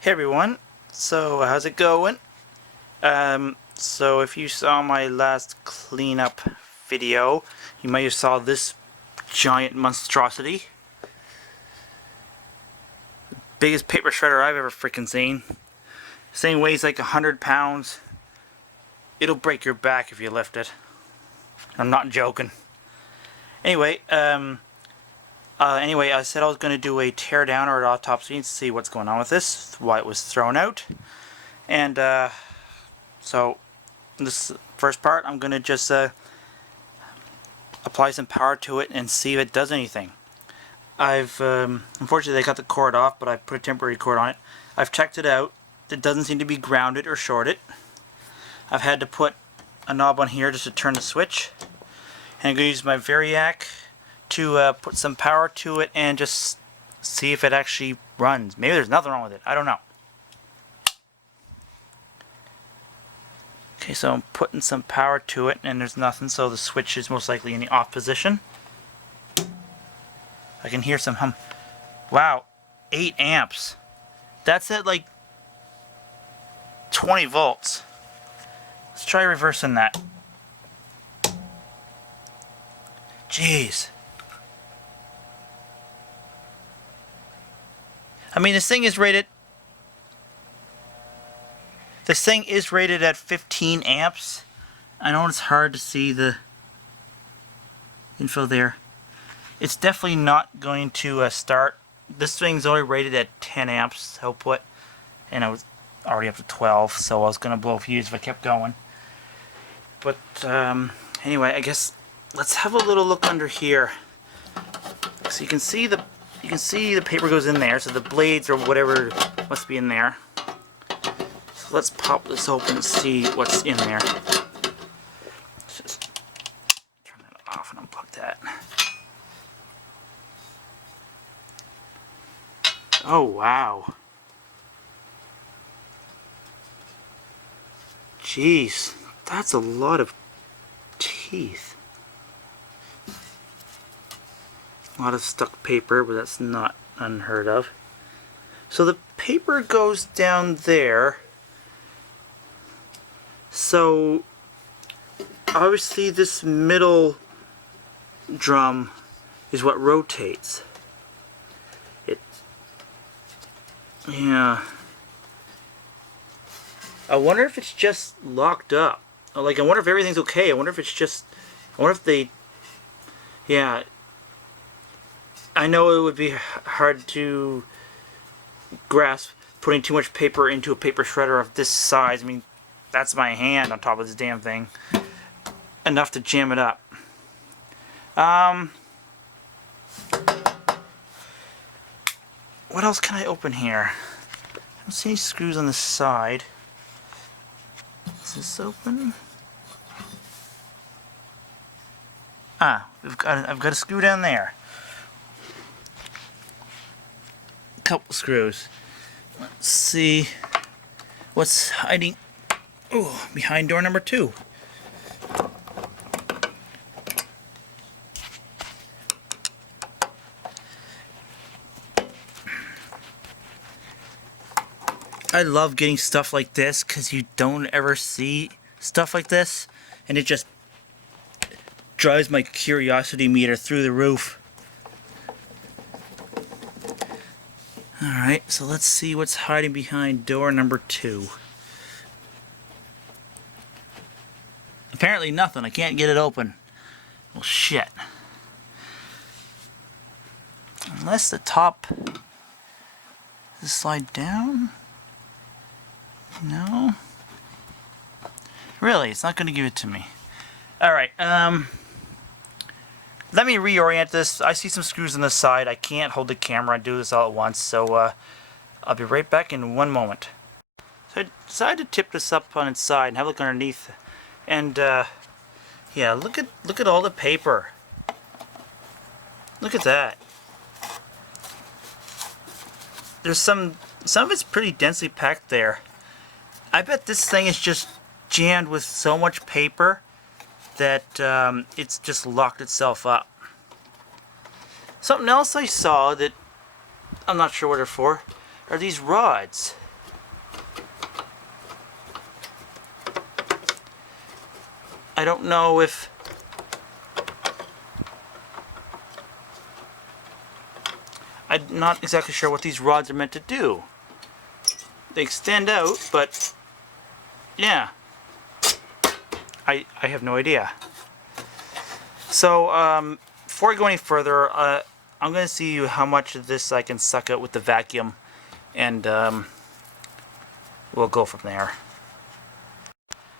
Hey everyone, so how's it going? So if you saw my last cleanup video, you might have saw this giant monstrosity. Biggest paper shredder I've ever freaking seen. This thing weighs like 100 pounds. It'll break your back if you lift it. I'm not joking. Anyway, I said I was going to do a teardown or an autopsy and see what's going on with this, why it was thrown out. And so this first part, I'm going to just apply some power to it and see if it does anything. I've unfortunately I got the cord off, but I put a temporary cord on it. I've checked it out. It doesn't seem to be grounded or shorted. I've had to put a knob on here just to turn the switch. And I'm going to use my Variac to put some power to it and just see if it actually runs. Maybe there's nothing wrong with it. I don't know. Okay, so I'm putting some power to it and there's nothing, so the switch is most likely in the off position. I can hear some hum. Wow, 8 amps. That's at like 20 volts. Let's try reversing that. Jeez. I mean, this thing is rated at 15 amps. I know it's hard to see the info there. It's definitely not going to start. This thing's only rated at 10 amps output, and I was already up to 12, so I was going to blow a fuse if I kept going. But anyway, I guess let's have a little look under here. So you can see the paper goes in there, so the blades or whatever must be in there. So let's pop this open and see what's in there. Let's just turn that off and unplug that. Oh wow. Jeez, that's a lot of teeth. A lot of stuck paper, but that's not unheard of. So the paper goes down there. So obviously this middle drum is what rotates. Yeah. I wonder if it's just locked up. Like, I wonder if everything's okay. I wonder if it's just... I wonder if they... Yeah. I know it would be hard to grasp putting too much paper into a paper shredder of this size. I mean, that's my hand on top of this damn thing. Enough to jam it up. What else can I open here? I don't see any screws on the side. Is this open? Ah, I've got a screw down there. A couple screws. Let's see what's hiding behind door number 2. I love getting stuff like this because you don't ever see stuff like this, and it just drives my curiosity meter through the roof. Alright, so let's see what's hiding behind door number 2. Apparently nothing. I can't get it open. Well, shit. Unless the top... Does it slide down? No? Really? It's not going to give it to me. Alright, let me reorient this. I see some screws on the side. I can't hold the camera and do this all at once, so I'll be right back in one moment. So I decided to tip this up on its side and have a look underneath. And yeah, look at all the paper. Look at that. There's some of it's pretty densely packed there. I bet this thing is just jammed with so much paper that it's just locked itself up. Something else I saw that I'm not sure what they're for are these rods. I don't know if I'm not exactly sure what these rods are meant to do. They extend out, but yeah, I have no idea. So before I go any further, I'm going to see how much of this I can suck out with the vacuum, and we'll go from there.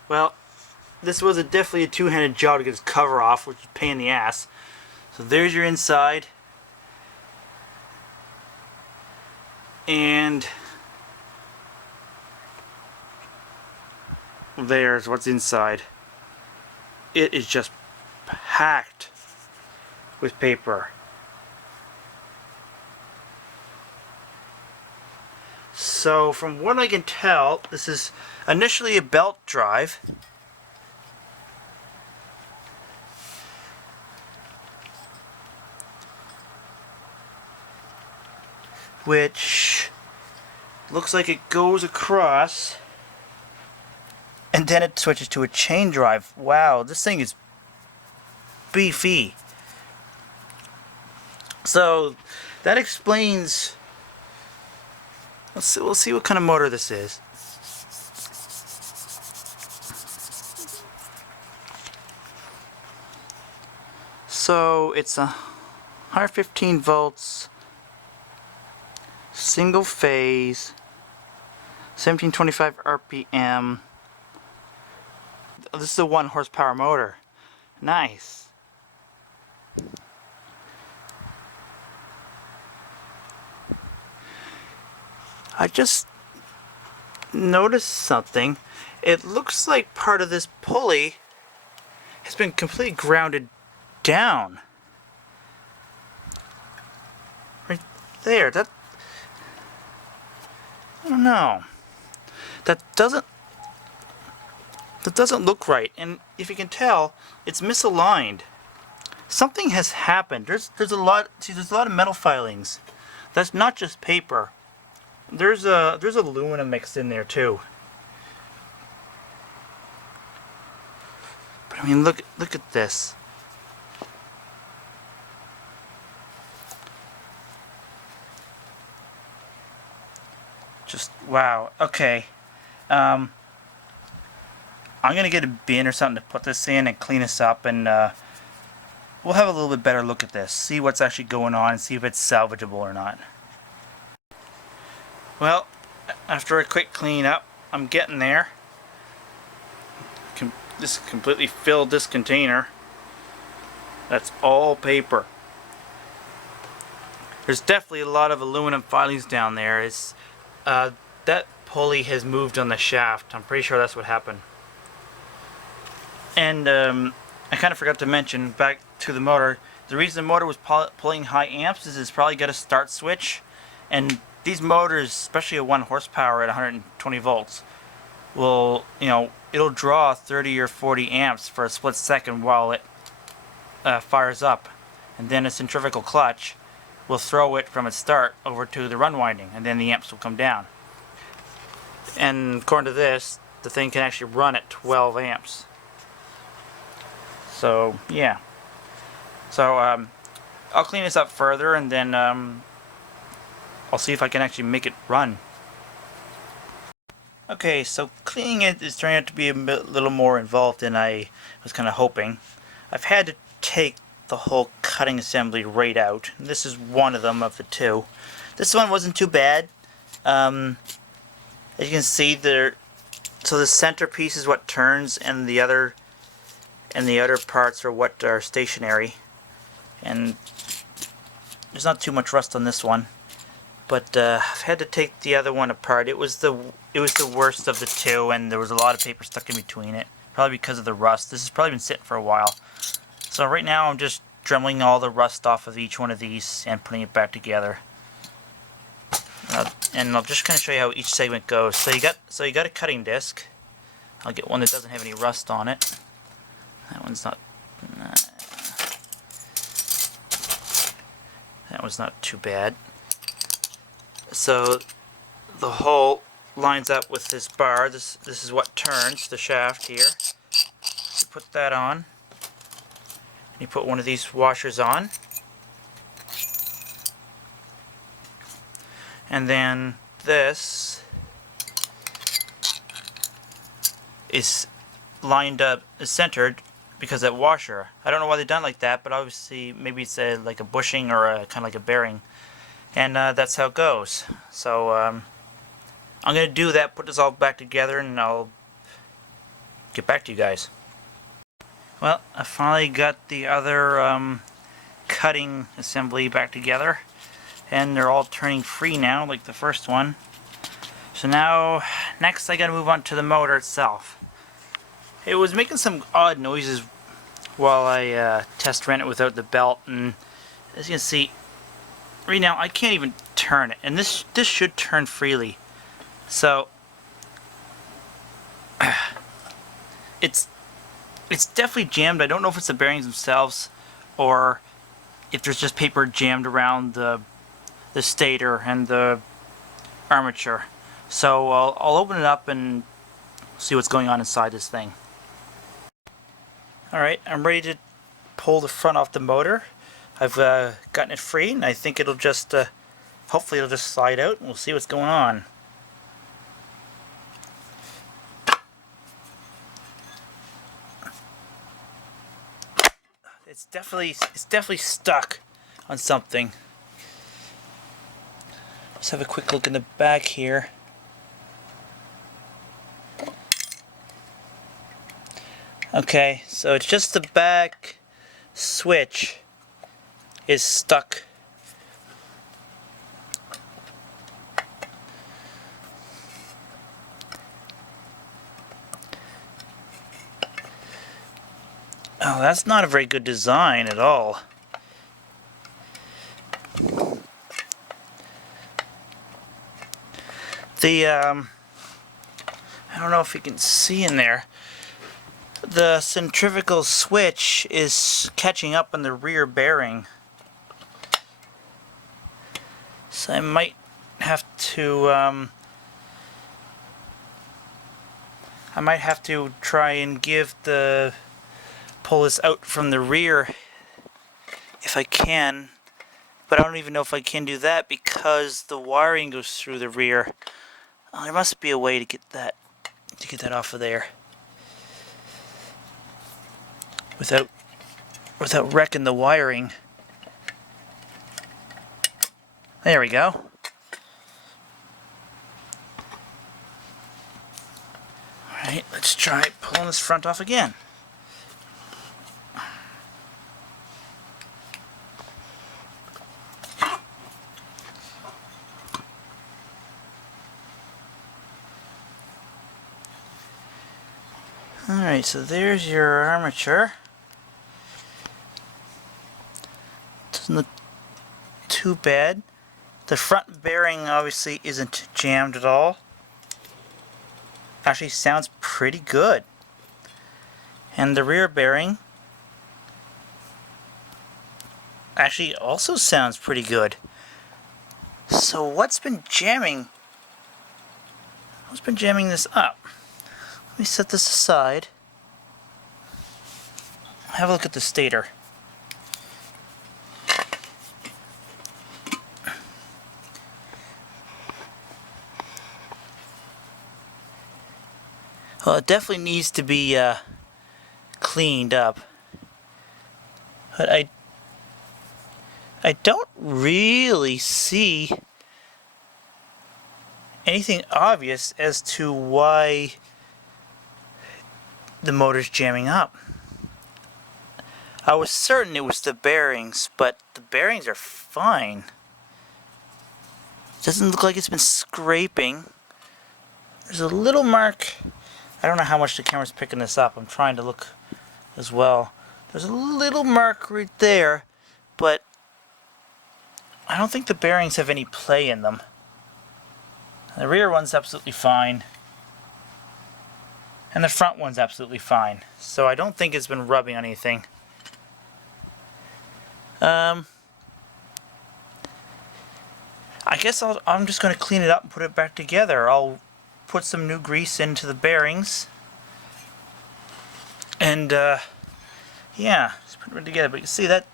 Well, this was definitely a two-handed job to get this cover off, which is a pain in the ass. So there's your inside. And there's what's inside. It is just packed with paper. So from what I can tell, this is initially a belt drive. Which looks like it goes across and then it switches to a chain drive. Wow, this thing is beefy. So that explains. We'll see what kind of motor this is. So it's 115 volts. Single phase, 1725 RPM. This is a 1 horsepower motor. Nice. I just noticed something. It looks like part of this pulley has been completely grounded down. Right there. I don't know. That doesn't look right, and if you can tell, it's misaligned. Something has happened. There's a lot. See, there's a lot of metal filings. That's not just paper. There's aluminum mixed in there too. But I mean, look at this. Just wow. Okay. I'm gonna get a bin or something to put this in and clean this up, and we'll have a little bit better look at this. See what's actually going on and see if it's salvageable or not. Well, after a quick clean up, I'm getting there. This completely filled this container. That's all paper. There's definitely a lot of aluminum filings down there. It's that pulley has moved on the shaft. I'm pretty sure that's what happened. And I kind of forgot to mention, back to the motor, the reason the motor was pulling high amps is it's probably got a start switch, and these motors, especially a 1 horsepower at 120 volts, will, it'll draw 30 or 40 amps for a split second while it fires up, and then a centrifugal clutch will throw it from its start over to the run winding, and then the amps will come down. And according to this, the thing can actually run at 12 amps. So yeah. So I'll clean this up further, and then I'll see if I can actually make it run. Okay, so cleaning it is turning out to be a little more involved than I was kind of hoping. I've had to take the whole cutting assembly right out. This is one of them of the two. This one wasn't too bad. As you can see, so the centerpiece is what turns, and the other parts are what are stationary. And there's not too much rust on this one, but I've had to take the other one apart. It was the worst of the two, and there was a lot of paper stuck in between it, probably because of the rust. This has probably been sitting for a while. So right now I'm just dremeling all the rust off of each one of these and putting it back together. And I'll just kind of show you how each segment goes. So you got a cutting disc. I'll get one that doesn't have any rust on it. That one's not. That one's not too bad. So the hole lines up with this bar. This is what turns the shaft here. put that on. You put one of these washers on. And then this is lined up, is centered because that washer. I don't know why they've done it like that, but obviously maybe it's like a bushing or a kind of like a bearing. And that's how it goes. So I'm going to do that, put this all back together, and I'll get back to you guys. Well, I finally got the other cutting assembly back together, and they're all turning free now, like the first one. So now, next I gotta move on to the motor itself. It was making some odd noises while I test ran it without the belt, and as you can see, right now I can't even turn it, and this should turn freely. So it's definitely jammed. I don't know if it's the bearings themselves or if there's just paper jammed around the stator and the armature. So I'll open it up and see what's going on inside this thing. Alright, I'm ready to pull the front off the motor. I've gotten it free, and I think it'll just, hopefully it'll just slide out, and we'll see what's going on. It's definitely stuck on something. Let's have a quick look in the back here. Okay, so it's just the back switch is stuck. Oh, that's not a very good design at all. I don't know if you can see in there. The centrifugal switch is catching up on the rear bearing. So I might have to try and pull this out from the rear if I can, but I don't even know if I can do that because the wiring goes through the rear. Oh, there must be a way to get that off of there without wrecking the wiring. There we go. Alright, let's try pulling this front off again. Alright, so there's your armature. Doesn't look too bad. The front bearing obviously isn't jammed at all. Actually sounds pretty good. And the rear bearing actually also sounds pretty good. So what's been jamming? What's been jamming this up? Let me set this aside. Have a look at the stator. Well, it definitely needs to be cleaned up. But I don't really see anything obvious as to why the motor's jamming up. I was certain it was the bearings, but the bearings are fine. Doesn't look like it's been scraping. There's a little mark. I don't know how much the camera's picking this up. I'm trying to look as well. There's a little mark right there, but I don't think the bearings have any play in them. The rear one's absolutely fine. And the front one's absolutely fine. So I don't think it's been rubbing on anything. I guess I'm just going to clean it up and put it back together. I'll put some new grease into the bearings. And yeah, just put it together. But you can see that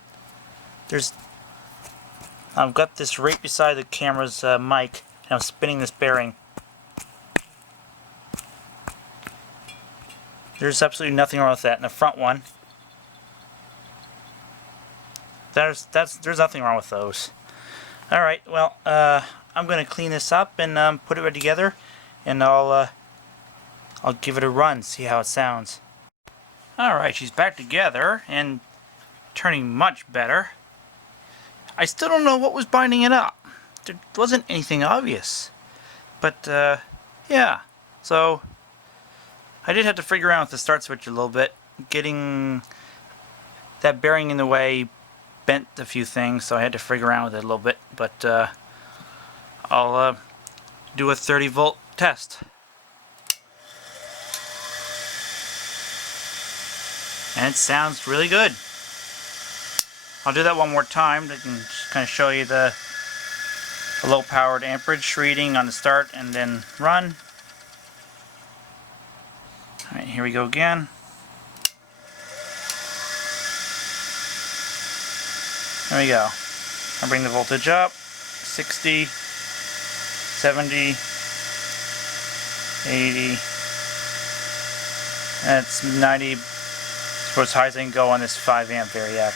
I've got this right beside the camera's mic, and I'm spinning this bearing. There's absolutely nothing wrong with that. And the front one, there's nothing wrong with those. All right, well, I'm going to clean this up and put it right together, and I'll give it a run, see how it sounds. All right, she's back together and turning much better. I still don't know what was binding it up. There wasn't anything obvious. But, yeah. So, I did have to figure out with the start switch a little bit. Getting that bearing in the way bent a few things, so I had to figure around with it a little bit. But, I'll do a 30-volt test. And it sounds really good. I'll do that one more time. I can just kind of show you the low-powered amperage reading on the start and then run. Alright, here we go again. There we go. I'll bring the voltage up. 60, 70, 80. That's 90. It's as high as I can go on this 5 amp variac.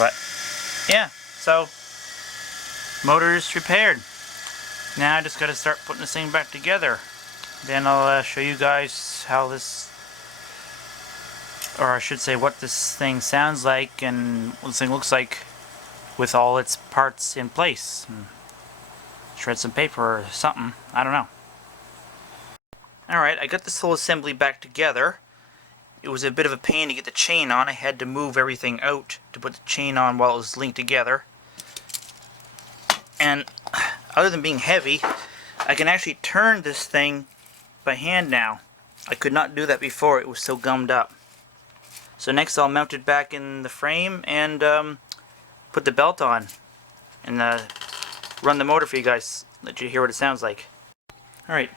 But yeah, so motor is repaired. Now I just got to start putting this thing back together. Then I'll show you guys how this, or I should say what this thing sounds like and what this thing looks like with all its parts in place. Shred some paper or something, I don't know. Alright, I got this whole assembly back together. It was a bit of a pain to get the chain on. I had to move everything out to put the chain on while it was linked together. And other than being heavy, I can actually turn this thing by hand now. I could not do that before, it was so gummed up. So next I'll mount it back in the frame and put the belt on and run the motor for you guys, let you hear what it sounds like. Alright,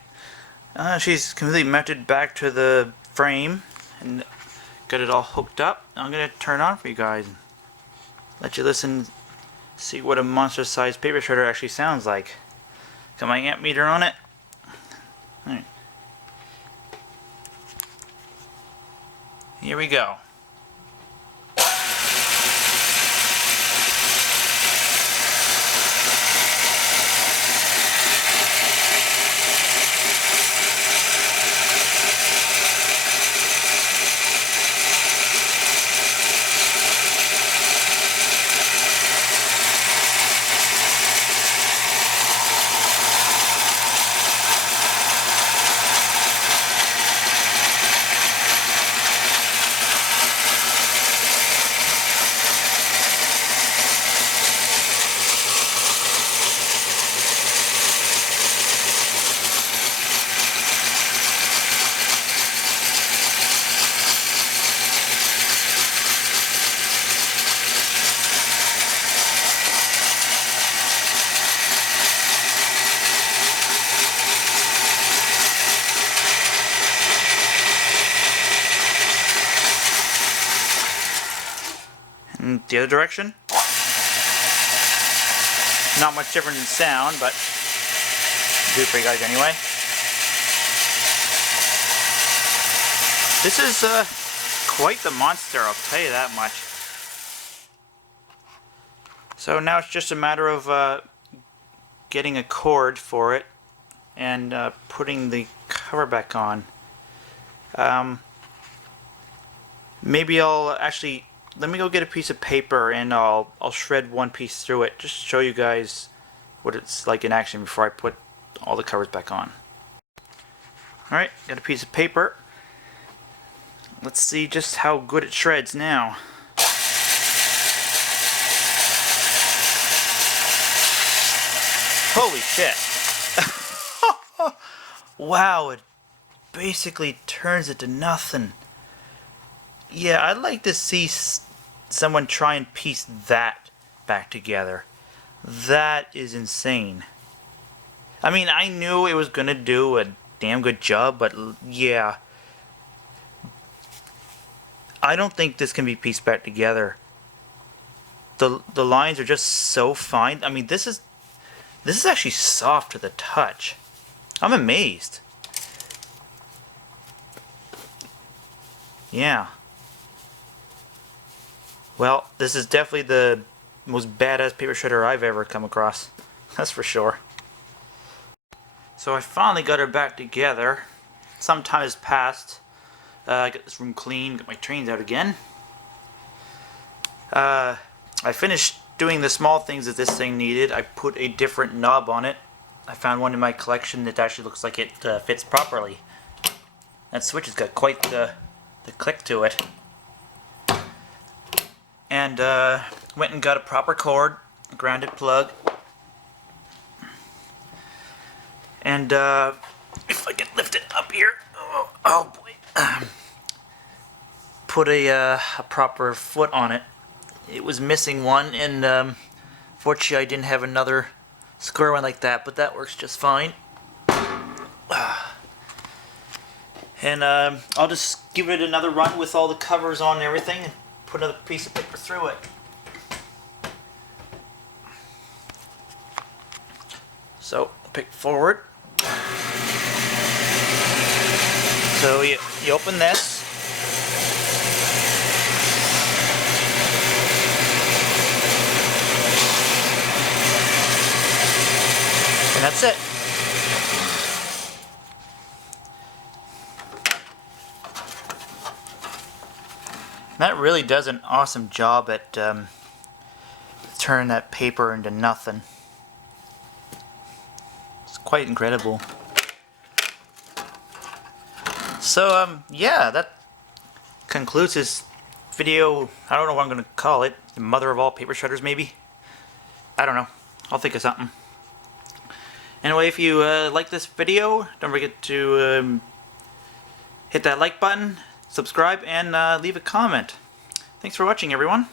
she's completely mounted back to the frame and got it all hooked up. I'm going to turn it on for you guys and let you listen, see what a monster-sized paper shredder actually sounds like. Got my amp meter on it. Alright. Here we go. And the other direction. Not much different in sound, but I'll do it for you guys anyway. This is quite the monster, I'll tell you that much. So now it's just a matter of getting a cord for it and putting the cover back on. Maybe I'll actually, let me go get a piece of paper and I'll shred one piece through it just to show you guys what it's like in action before I put all the covers back on. Alright, got a piece of paper. Let's see just how good it shreds now. Holy shit. Wow, it basically turns it to nothing. Yeah, I'd like to see someone try and piece that back together. That is insane. I mean, I knew it was gonna do a damn good job, but yeah. I don't think this can be pieced back together. The lines are just so fine. I mean, this is actually soft to the touch. I'm amazed. Yeah. Well, this is definitely the most badass paper shredder I've ever come across. That's for sure. So I finally got her back together. Some time has passed. I got this room clean, got my trains out again. I finished doing the small things that this thing needed. I put a different knob on it. I found one in my collection that actually looks like it fits properly. That switch has got quite the click to it. And went and got a proper cord, a grounded plug. And if I can lift it up here, oh boy, put a proper foot on it. It was missing one, and fortunately I didn't have another square one like that, but that works just fine. And I'll just give it another run with all the covers on and everything, and put another piece of paper through it. So, pick forward. So you open this. And that's it. That really does an awesome job at turning that paper into nothing. It's quite incredible. So yeah, that concludes this video. I don't know what I'm going to call it. The mother of all paper shredders, maybe? I don't know. I'll think of something. Anyway, if you like this video, don't forget to hit that like button, subscribe, and leave a comment. Thanks for watching, everyone.